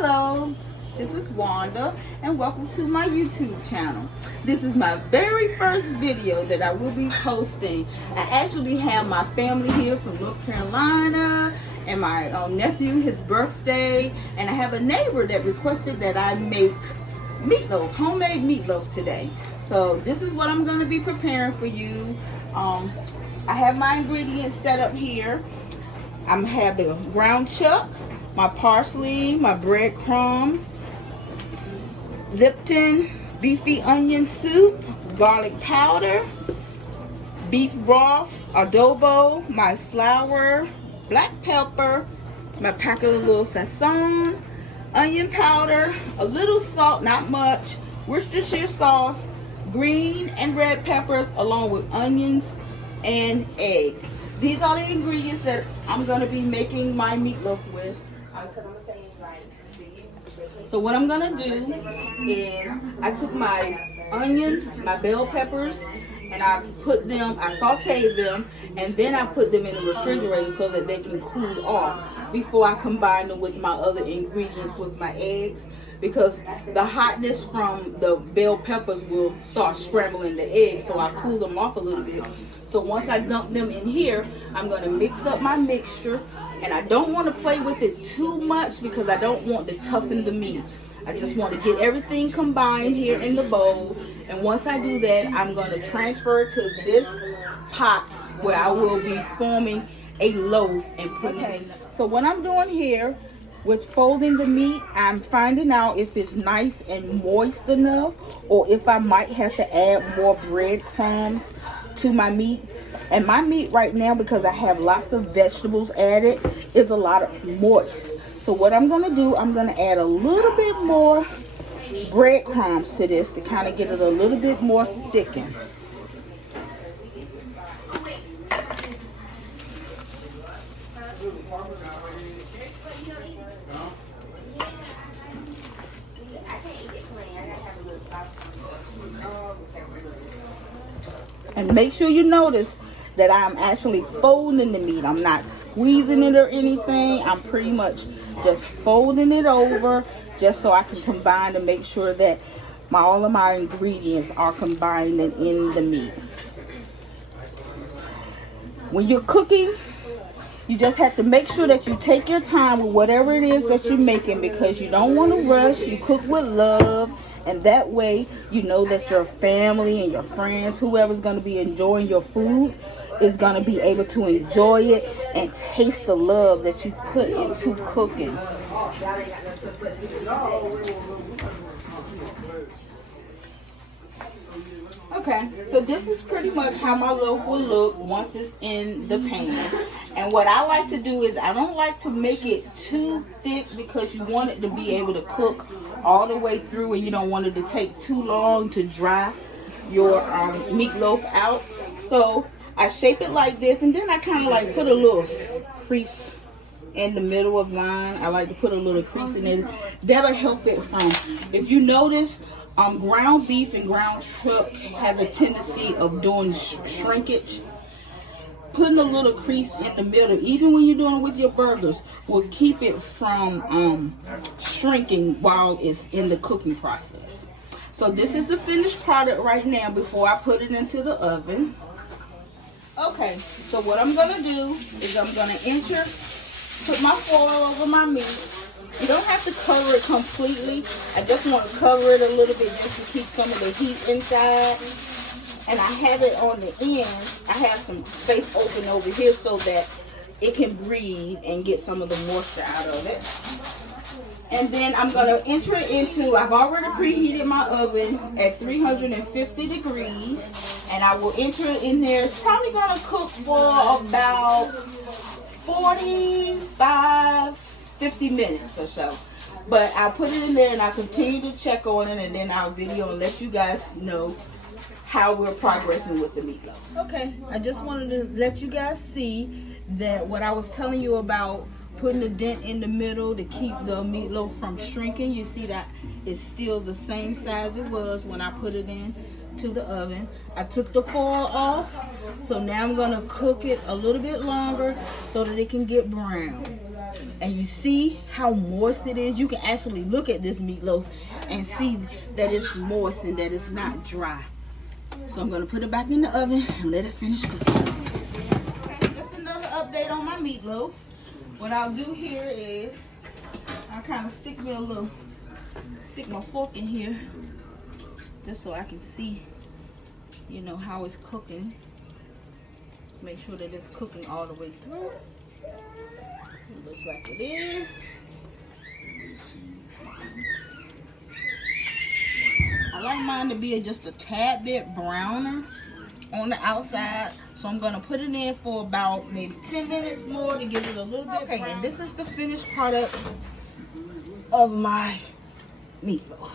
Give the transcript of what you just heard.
Hello, this is Wanda and welcome to my YouTube channel. This is my very first video that I will be posting. I actually have my family here from North Carolina and my nephew, his birthday, and I have a neighbor that requested that I make meatloaf, homemade meatloaf today. So this is what I'm going to be preparing for you. I have my ingredients set up here. I have the ground chuck, my parsley, my breadcrumbs, Lipton beefy onion soup, garlic powder, beef broth, adobo, my flour, black pepper, my packet of little Sazon, onion powder, a little salt, not much, Worcestershire sauce, green and red peppers, along with onions and eggs. These are the ingredients that I'm going to be making my meatloaf with. So what I'm going to do is I took my onions, my bell peppers, and I sauteed them, and then I put them in the refrigerator so that they can cool off before I combine them with my other ingredients with my eggs, because the hotness from the bell peppers will start scrambling the eggs, so I cool them off a little bit. So once I dump them in here, I'm going to mix up my mixture, and I don't want to play with it too much because I don't want to toughen the meat. I just want to get everything combined here in the bowl, and once I do that, I'm going to transfer it to this pot where I will be forming a loaf and putting it in. So what I'm doing here with folding the meat, I'm finding out if it's nice and moist enough, or if I might have to add more breadcrumbs to my meat. And my meat right now, because I have lots of vegetables added, is a lot of moist. So what I'm going to do, I'm going to add a little bit more breadcrumbs to this to kind of get it a little bit more thickened. And make sure you notice that I'm actually folding the meat. I'm not squeezing it or anything. I'm pretty much just folding it over just so I can combine to make sure that all of my ingredients are combined in the meat. When you're cooking, you just have to make sure that you take your time with whatever it is that you're making, because you don't want to rush. You cook with love, and that way you know that your family and your friends, whoever's going to be enjoying your food, is going to be able to enjoy it and taste the love that you put into cooking. Okay, so this is pretty much how my loaf will look once it's in the pan. And what I like to do is I don't like to make it too thick, because you want it to be able to cook all the way through, and you don't want it to take too long to dry your meatloaf out. So I shape it like this, and then I kind of like put a little crease in the middle of line. I like to put a little crease in it. That'll help it from, if you notice, ground beef and ground chuck has a tendency of doing shrinkage. Putting a little crease in the middle, even when you're doing it with your burgers, will keep it from shrinking while it's in the cooking process. So this is the finished product right now before I put it into the oven. Okay, so what I'm going to do is I'm going to put my foil over my meat. You don't have to cover it completely. I just want to cover it a little bit just to keep some of the heat inside. And I have it on the end. I have some space open over here so that it can breathe and get some of the moisture out of it. And then I'm going to enter it into, I've already preheated my oven at 350 degrees. And I will enter it in there. It's probably going to cook for about 50 minutes or so. But I'll put it in there and I'll continue to check on it, and then I'll video and let you guys know how we're progressing with the meatloaf. Okay, I just wanted to let you guys see that what I was telling you about putting a dent in the middle to keep the meatloaf from shrinking. You see that it's still the same size it was when I put it in to the oven. I took the foil off, so now I'm going to cook it a little bit longer so that it can get brown. and you see how moist it is. You can actually look at this meatloaf and see that it's moist and that it's not dry. So I'm going to put it back in the oven and let it finish cooking. Okay, just another update on my meatloaf. What I'll do here is I'll kind of stick my fork in here just so I can see, you know, how it's cooking. Make sure that it's cooking all the way through. It looks like it is. I like mine to be just a tad bit browner on the outside. So I'm going to put it in for about maybe 10 minutes more to give it a little bit brown. And this is the finished product of my meatloaf.